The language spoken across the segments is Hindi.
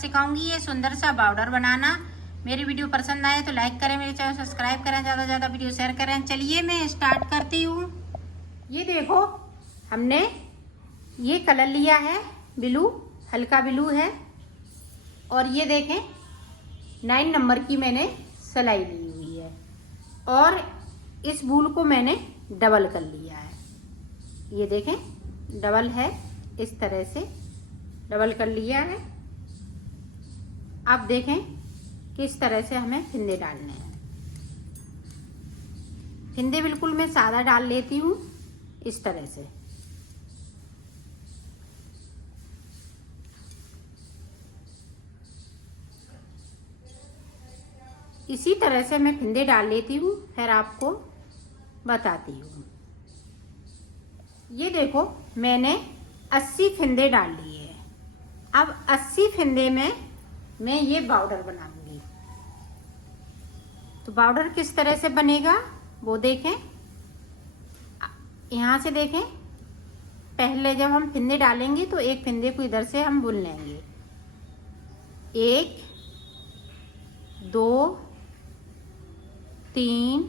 सिखाऊंगी ये सुंदर सा बॉर्डर बनाना। मेरी वीडियो पसंद आए तो लाइक करें, मेरे चैनल सब्सक्राइब करें, ज़्यादा से ज़्यादा वीडियो शेयर करें। चलिए मैं स्टार्ट करती हूँ। ये देखो हमने ये कलर लिया है ब्लू, हल्का ब्लू है, और ये देखें 9 नंबर की मैंने सिलाई ली हुई है और इस वूल को मैंने डबल कर लिया है। ये देखें डबल है, इस तरह से डबल कर लिया है। अब देखें किस तरह से हमें फिंदे डालने हैं। फिंदे बिल्कुल मैं सादा डाल लेती हूँ इस तरह से। इसी तरह से मैं फिंदे डाल लेती हूँ, फिर आपको बताती हूँ। ये देखो मैंने 80 फिंदे डाल लिए हैं। अब 80 फिंदे में मैं ये बॉर्डर बनाऊंगी। तो बॉर्डर किस तरह से बनेगा वो देखें। यहाँ से देखें, पहले जब हम फिंदे डालेंगे तो एक फिंदे को इधर से हम बुन लेंगे। 1 2 3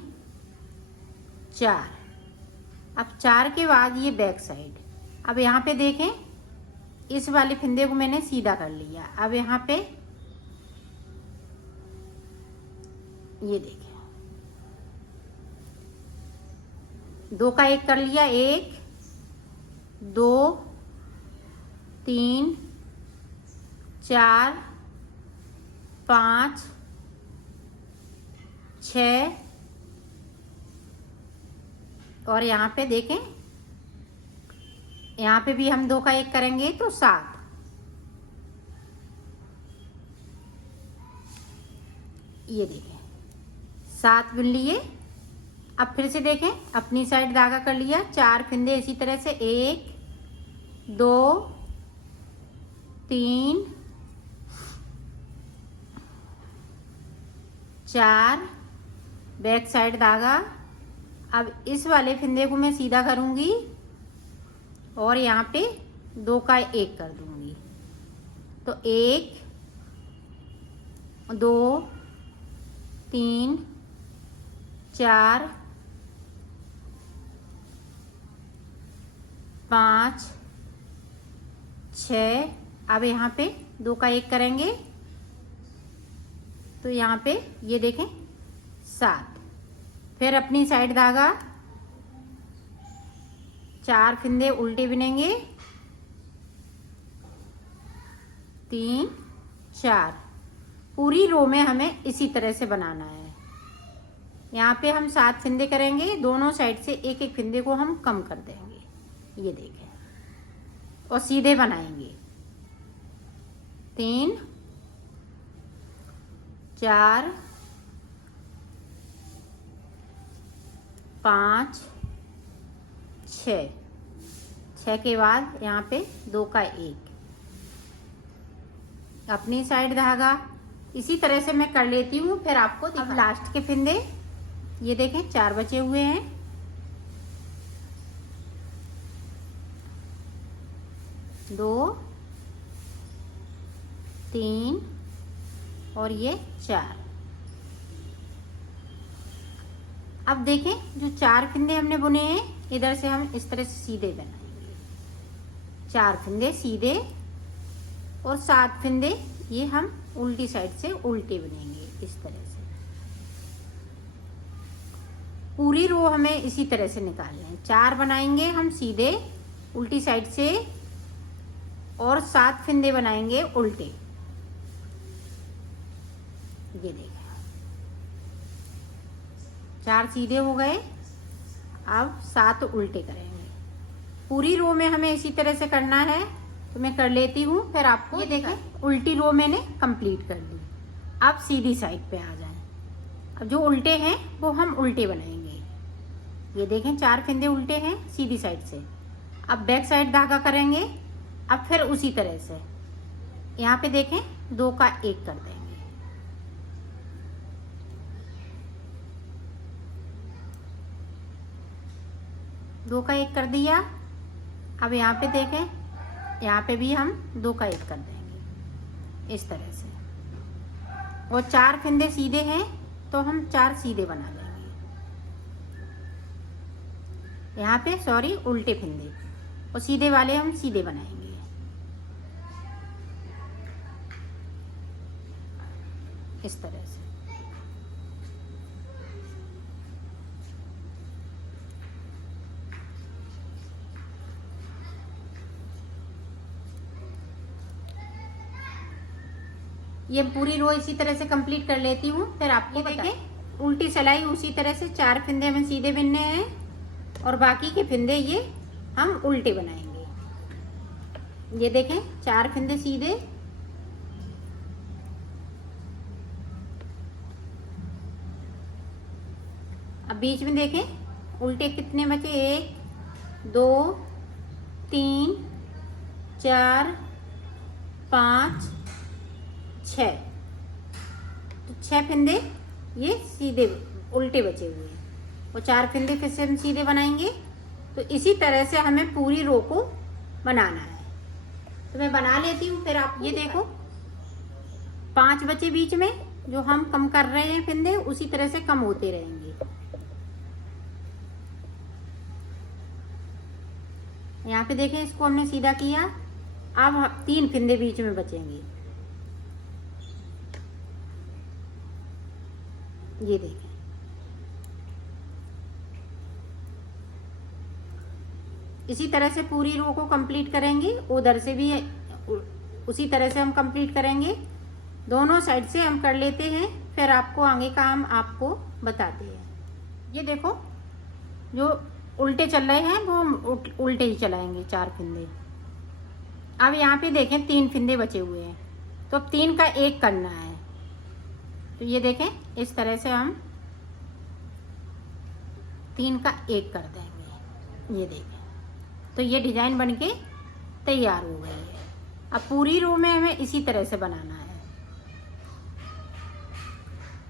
4। अब 4 के बाद ये बैक साइड। अब यहाँ पे देखें इस वाले फिंदे को मैंने सीधा कर लिया। अब यहाँ पे ये देखें 2 का 1 कर लिया। 1 2 3 4 5 6 और यहाँ पे देखें, यहाँ पे भी हम 2 का 1 करेंगे तो 7। ये देखें 7 बुन लिए। अब फिर से देखें अपनी साइड धागा कर लिया। 4 फिंदे इसी तरह से 1 2 3 4 बैक साइड धागा। अब इस वाले फिंदे को मैं सीधा करूंगी और यहाँ पे 2 का 1 कर दूंगी। तो 1 2 3 4 5 6। अब यहाँ पे 2 का 1 करेंगे तो यहाँ पे ये देखें 7। फिर अपनी साइड धागा 4 फिंदे उल्टे बिनेंगे। 3 4। पूरी रो में हमें इसी तरह से बनाना है। यहाँ पे हम 7 फिंदे करेंगे, दोनों साइड से एक एक फिंदे को हम कम कर देंगे। ये देखें और सीधे बनाएंगे। 3 4 5 6। 6 के बाद यहाँ पे 2 का 1 अपनी साइड धागा। इसी तरह से मैं कर लेती हूँ, फिर आपको अब लास्ट के फिंदे ये देखें 4 बचे हुए हैं। 2 3 और ये 4। अब देखें जो 4 फिंदे हमने बुने हैं इधर से हम इस तरह से सीधे बनाएंगे। 4 फिंदे सीधे और 7 फिंदे ये हम उल्टी साइड से उल्टे बनेंगे इस तरह से। पूरी रो हमें इसी तरह से निकालनी है। 4 बनाएंगे हम सीधे उल्टी साइड से और 7 फिंदे बनाएंगे उल्टे। ये देखें 4 सीधे हो गए। अब 7 उल्टे करेंगे। पूरी रो में हमें इसी तरह से करना है, तो मैं कर लेती हूँ फिर आपको। ये देखें उल्टी रो मैंने कंप्लीट कर ली। अब सीधी साइड पे आ जाएं। अब जो उल्टे हैं वो हम उल्टे बनाएंगे। ये देखें 4 फिंदे उल्टे हैं सीधी साइड से। अब बैक साइड धागा करेंगे। अब फिर उसी तरह से यहाँ पे देखें 2 का 1 कर देंगे। 2 का 1 कर दिया। अब यहाँ पे देखें, यहाँ पे भी हम 2 का 1 कर देंगे। इस तरह से। और 4 फंदे सीधे हैं तो हम 4 सीधे बना लेंगे। यहाँ पे सॉरी उल्टे फंदे, और सीधे वाले हम सीधे बनाएंगे इस तरह से। ये पूरी रो इसी तरह से कंप्लीट कर लेती हूँ, फिर आपको देखें उल्टी सिलाई उसी तरह से 4 फंदे हमें सीधे बिनने हैं और बाकी के फंदे ये हम उल्टे बनाएंगे। ये देखें 4 फंदे सीधे, अब बीच में देखें उल्टे कितने बचे, 1 2 3 4 5 6, तो 6 फंदे ये सीधे उल्टे बचे हुए हैं और 4 फंदे फिर से हम सीधे बनाएंगे। तो इसी तरह से हमें पूरी रो को बनाना है। तो मैं बना लेती हूँ, फिर आप ये देखो 5 बचे बीच में, जो हम कम कर रहे हैं फंदे उसी तरह से कम होते रहेंगे। यहाँ पे देखें इसको हमने सीधा किया, अब 3 फंदे बीच में बचेंगे। ये देखें इसी तरह से पूरी रो को कंप्लीट करेंगे, उधर से भी उसी तरह से हम कंप्लीट करेंगे। दोनों साइड से हम कर लेते हैं, फिर आपको आगे का हम आपको बताते हैं। ये देखो जो उल्टे चल रहे हैं वो हम उल्टे ही चलाएंगे 4 फंदे। अब यहाँ पे देखें 3 फंदे बचे हुए हैं, तो अब 3 का 1 करना है। तो ये देखें इस तरह से हम 3 का 1 कर देंगे। ये देखें तो ये डिजाइन बनके तैयार हो गई है। अब पूरी रो में हमें इसी तरह से बनाना है।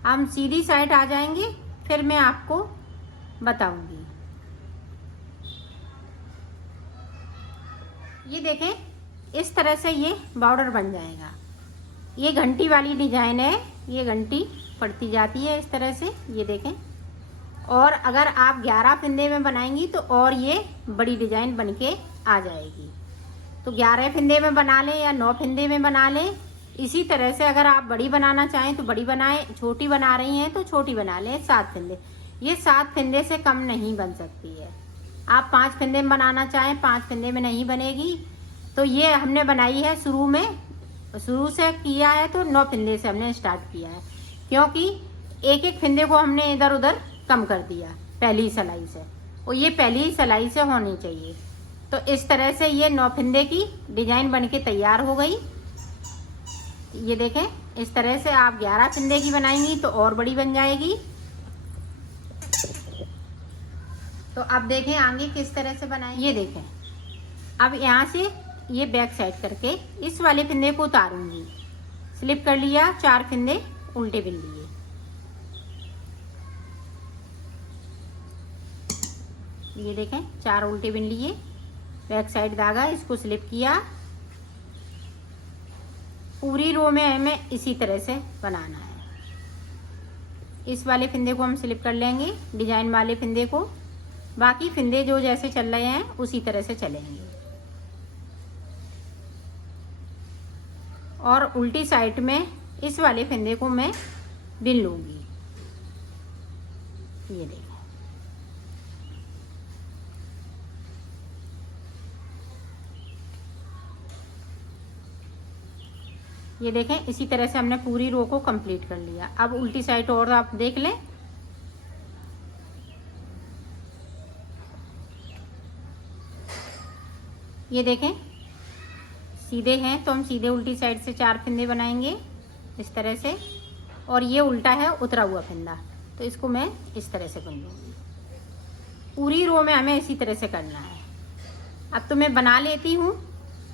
हम सीधी साइड आ जाएंगे, फिर मैं आपको बताऊंगी। ये देखें इस तरह से ये बॉर्डर बन जाएगा। ये घंटी वाली डिजाइन है, ये घंटी पड़ती जाती है इस तरह से। ये देखें, और अगर आप 11 फंदे में बनाएंगी तो और ये बड़ी डिजाइन बनके आ जाएगी। तो 11 फंदे में बना लें या 9 फंदे में बना लें, इसी तरह से अगर आप बड़ी बनाना चाहें तो बड़ी बनाएं, छोटी बना रही हैं तो छोटी बना लें। 7 फंदे, ये 7 फंदे से कम नहीं बन सकती है। आप 5 फंदे में बनाना चाहें 5 फंदे में नहीं बनेगी। तो ये हमने बनाई है शुरू से किया है तो 9 फंदे से हमने स्टार्ट किया है, क्योंकि एक फंदे को हमने इधर उधर कम कर दिया पहली सिलाई से, और ये पहली सिलाई से होनी चाहिए। तो इस तरह से ये 9 फंदे की डिजाइन बनके तैयार हो गई। ये देखें इस तरह से आप 11 फंदे की बनाएंगी तो और बड़ी बन जाएगी। तो अब देखें आगे किस तरह से बनाएंगे। ये देखें अब यहाँ से ये बैक साइड करके इस वाले फंदे को उतारूंगी। स्लिप कर लिया, 4 फंदे उल्टे बिन लिए। ये देखें 4 उल्टे बिन लिए, बैक साइड धागा इसको स्लिप किया। पूरी रो में हमें इसी तरह से बनाना है। इस वाले फंदे को हम स्लिप कर लेंगे, डिजाइन वाले फंदे को। बाकी फंदे जो जैसे चल रहे हैं उसी तरह से चलेंगे। और उल्टी साइड में इस वाले फंदे को मैं बिन लूंगी। ये देखिए ये देखें इसी तरह से हमने पूरी रो को कंप्लीट कर लिया। अब उल्टी साइड और आप देख लें। ये देखें सीधे हैं तो हम सीधे उल्टी साइड से 4 फंदे बनाएंगे इस तरह से, और ये उल्टा है उतरा हुआ फंदा, तो इसको मैं इस तरह से बन लूँगी। पूरी रो में हमें इसी तरह से करना है। अब तो मैं बना लेती हूँ,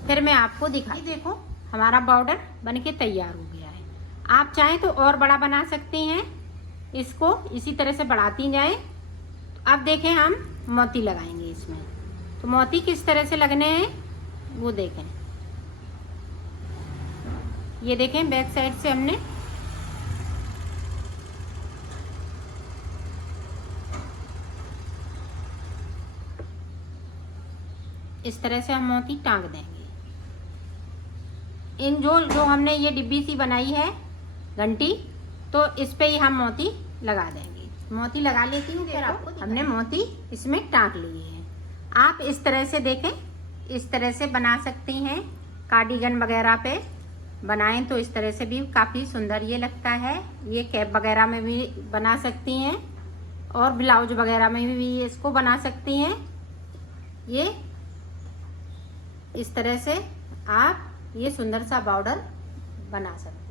फिर मैं आपको दिखाई। देखो हमारा बॉर्डर बनके तैयार हो गया है। आप चाहें तो और बड़ा बना सकते हैं, इसको इसी तरह से बढ़ाती जाएं। अब देखें हम मोती लगाएंगे इसमें। तो मोती किस तरह से लगने हैं वो देखें। ये देखें बैक साइड से हमने इस तरह से हम मोती टांग देंगे। इन जो हमने ये डिब्बी सी बनाई है घंटी, तो इस पे ही हम मोती लगा देंगे। मोती लगा लेती हूँ, फिर आपको हमने मोती इसमें टांग लिए हैं। आप इस तरह से देखें, इस तरह से बना सकती हैं। कार्डिगन वगैरह पे बनाएं तो इस तरह से भी काफ़ी सुंदर ये लगता है। ये कैप वगैरह में भी बना सकती हैं और ब्लाउज वगैरह में भी इसको बना सकती हैं। ये इस तरह से आप ये सुंदर सा बॉर्डर बना सकते हैं।